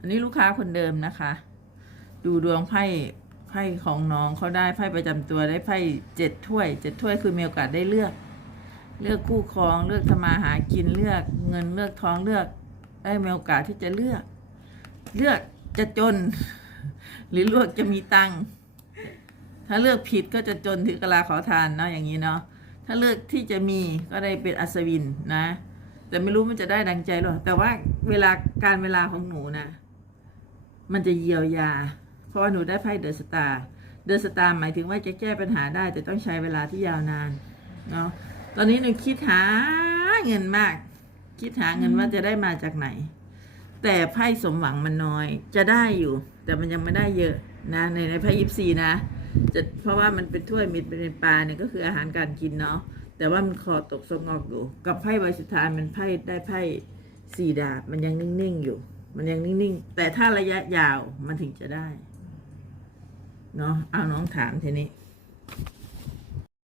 อันนี้ลูกค้าคนเดิมนะคะ ดูดวงไพ่ไพ่ของน้องเขาได้ไพ่ประจำตัวได้ไพ่เจ็ดถ้วยเจ็ดถ้วยคือมีโอกาสได้เลือก เลือกคู่ครองเลือกทำมาหากินเลือกเงินเลือกทองเลือก ได้มีโอกาสที่จะเลือก เลือกจะจน หรือเลือกจะมีตังค์ถ้าเลือกผิดก็จะจนถือกะลาขอทานเนาะอย่างนี้เนาะถ้าเลือกที่จะมีก็ได้เป็นอัศวินนะ แต่ไม่รู้มันจะได้ดังใจหรอแต่ว่าเวลาการเวลาของหนูนะ มันจะเยียวยา เพราะว่าหนูได้ไพ่เดอะสตาร์เดอะสตาร์หมายถึงว่าจะแก้ปัญหาได้ แต่ต้องใช้เวลาที่ยาวนานเนาะตอนนี้หนูคิดหาเงินมาก คิดหาเงินว่าจะได้มาจากไหน แต่ไพ่สมหวังมันน้อย จะได้อยู่ แต่มันยังไม่ได้เยอะนะในในไพ่ยิปซีนะจะเพราะว่ามันเป็นถ้วยมิดเป็นปลาเนี่ยก็คืออาหารการกินเนาะแต่ว่ามันคอตกสงอกอยู่ กับไพ่ใบสุดท้ายมันไพ่ได้ไพ่สี่ดาบมันยังนิ่งๆอยู่ มันยังนิ่งๆ แต่ถ้าระยะยาวมันถึงจะได้ เนาะเอาน้องถามทีนี้